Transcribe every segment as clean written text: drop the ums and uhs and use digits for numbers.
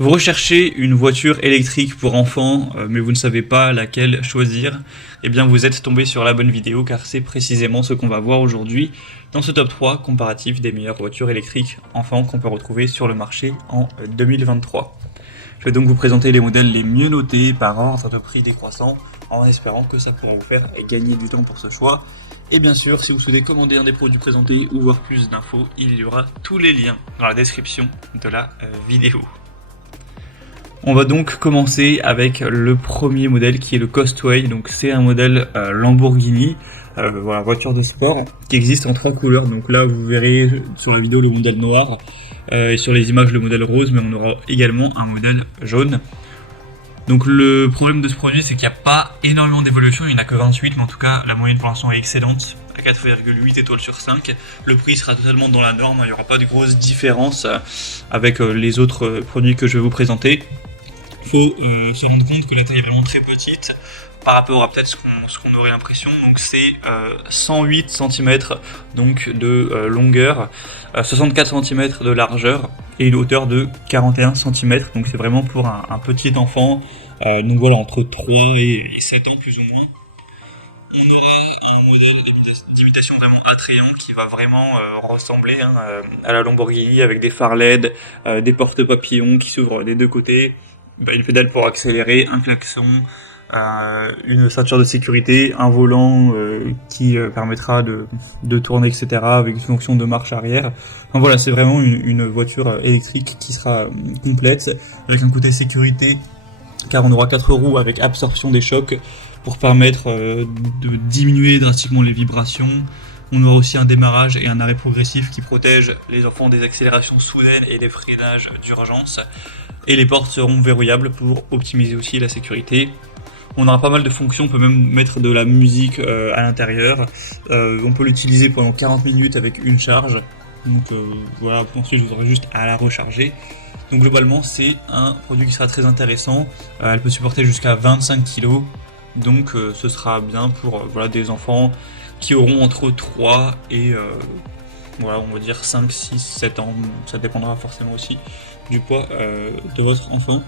Vous recherchez une voiture électrique pour enfants, mais vous ne savez pas laquelle choisir, eh bien vous êtes tombé sur la bonne vidéo car c'est précisément ce qu'on va voir aujourd'hui dans ce top 3 comparatif des meilleures voitures électriques enfants qu'on peut retrouver sur le marché en 2023. Je vais donc vous présenter les modèles les mieux notés par ordre de prix décroissant en espérant que ça pourra vous faire gagner du temps pour ce choix. Et bien sûr, si vous souhaitez commander un des produits présentés ou voir plus d'infos, il y aura tous les liens dans la description de la vidéo. On va donc commencer avec le premier modèle qui est le Costway. Donc c'est un modèle Lamborghini, voilà, voiture de sport qui existe en 3 couleurs. Donc là vous verrez sur la vidéo le modèle noir et sur les images le modèle rose, mais on aura également un modèle jaune. Donc le problème de ce produit, c'est qu'il n'y a pas énormément d'évolution, il n'y en a que 28, mais en tout cas la moyenne pour l'instant est excellente, à 4,8 étoiles sur 5. Le prix sera totalement dans la norme, il n'y aura pas de grosse différence avec les autres produits que je vais vous présenter. Il faut se rendre compte que la taille est vraiment très petite par rapport à peut-être ce qu'on aurait l'impression. Donc c'est 108 cm donc, de longueur, 64 cm de largeur et une hauteur de 41 cm. Donc c'est vraiment pour un petit enfant, donc voilà, entre 3 et 7 ans plus ou moins. On aura un modèle d'imitation vraiment attrayant qui va vraiment ressembler à la Lamborghini avec des phares LED, des porte-papillons qui s'ouvrent des deux côtés, une pédale pour accélérer, un klaxon, une ceinture de sécurité, un volant qui permettra de tourner, etc. avec une fonction de marche arrière. Enfin, voilà, c'est vraiment une voiture électrique qui sera complète avec un côté sécurité car on aura 4 roues avec absorption des chocs pour permettre de diminuer drastiquement les vibrations. On aura aussi un démarrage et un arrêt progressif qui protège les enfants des accélérations soudaines et des freinages d'urgence. Et les portes seront verrouillables pour optimiser aussi la sécurité. On aura pas mal de fonctions, on peut même mettre de la musique à l'intérieur. On peut l'utiliser pendant 40 minutes avec une charge. Donc voilà, ensuite vous aurez juste à la recharger. Donc globalement c'est un produit qui sera très intéressant. Elle peut supporter jusqu'à 25 kg. Donc ce sera bien pour voilà, des enfants qui auront entre 3 et voilà, on va dire 5, 6, 7 ans. Ça dépendra forcément aussi du poids de votre enfant.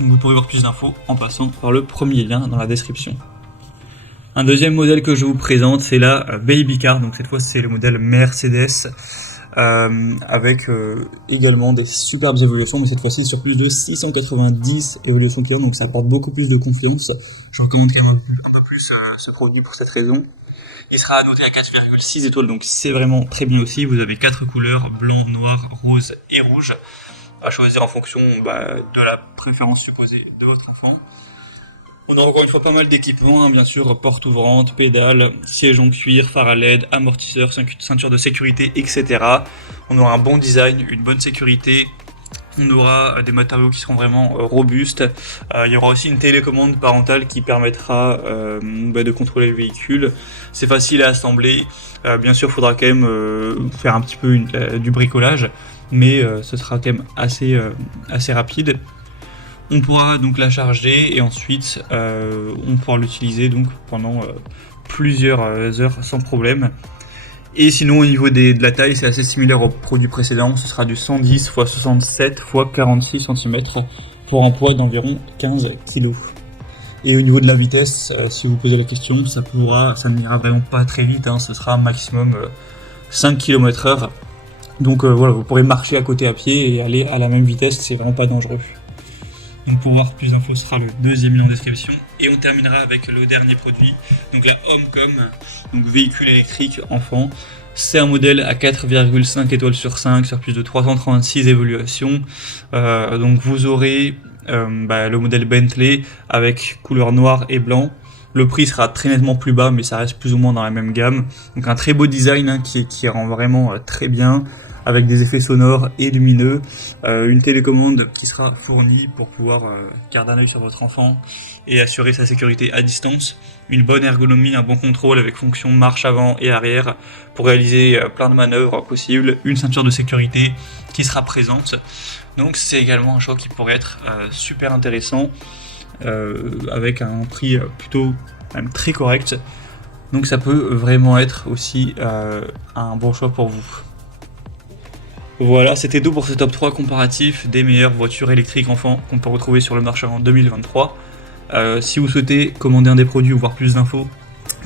Donc vous pourrez voir plus d'infos en passant par le premier lien dans la description. Un deuxième modèle que je vous présente, c'est la Baby Car. Donc cette fois c'est le modèle Mercedes avec également des superbes évolutions, mais cette fois-ci sur plus de 690 évolutions clients, donc ça apporte beaucoup plus de confiance. Je recommande un peu plus ce produit pour cette raison. Il sera annoté à 4,6 étoiles, donc c'est vraiment très bien aussi. Vous avez 4 couleurs, blanc, noir, rose et rouge, à choisir en fonction de la préférence supposée de votre enfant. On a encore une fois pas mal d'équipements, bien sûr, porte ouvrante, pédale, siège en cuir, phare à LED, amortisseur, ceinture de sécurité, etc. On aura un bon design, une bonne sécurité. On aura des matériaux qui seront vraiment robustes. Il y aura aussi une télécommande parentale qui permettra de contrôler le véhicule. C'est facile à assembler. Bien sûr, il faudra quand même faire un petit peu du bricolage, mais ce sera quand même assez rapide. On pourra donc la charger et ensuite on pourra l'utiliser donc pendant plusieurs heures sans problème. Et sinon au niveau de la taille, c'est assez similaire au produit précédent, ce sera du 110 x 67 x 46 cm pour un poids d'environ 15 kg. Et au niveau de la vitesse, si vous posez la question, ça n'ira vraiment pas très vite, ce sera maximum 5 km/h. Donc voilà, vous pourrez marcher à côté à pied et aller à la même vitesse, c'est vraiment pas dangereux. Donc pour voir plus d'infos, ce sera le deuxième lien en description. Et on terminera avec le dernier produit, donc la Homecom, donc véhicule électrique enfant. C'est un modèle à 4,5 étoiles sur 5 sur plus de 336 évaluations. Donc vous aurez le modèle Bentley avec couleur noire et blanc. Le prix sera très nettement plus bas, mais ça reste plus ou moins dans la même gamme. Donc un très beau design qui rend vraiment très bien, avec des effets sonores et lumineux, une télécommande qui sera fournie pour pouvoir garder un œil sur votre enfant et assurer sa sécurité à distance, une bonne ergonomie, un bon contrôle avec fonction marche avant et arrière pour réaliser plein de manœuvres possibles, une ceinture de sécurité qui sera présente. Donc c'est également un choix qui pourrait être super intéressant, avec un prix plutôt même très correct. Donc ça peut vraiment être aussi un bon choix pour vous. Voilà, c'était tout pour ce top 3 comparatif des meilleures voitures électriques enfants qu'on peut retrouver sur le marché en 2023. Si vous souhaitez commander un des produits ou voir plus d'infos,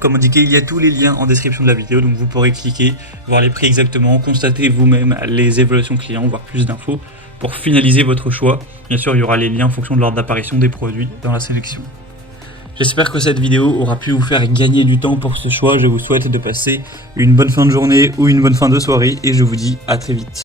comme indiqué, il y a tous les liens en description de la vidéo, donc vous pourrez cliquer, voir les prix exactement, constater vous-même les évaluations clients, voir plus d'infos pour finaliser votre choix. Bien sûr, il y aura les liens en fonction de l'ordre d'apparition des produits dans la sélection. J'espère que cette vidéo aura pu vous faire gagner du temps pour ce choix. Je vous souhaite de passer une bonne fin de journée ou une bonne fin de soirée et je vous dis à très vite.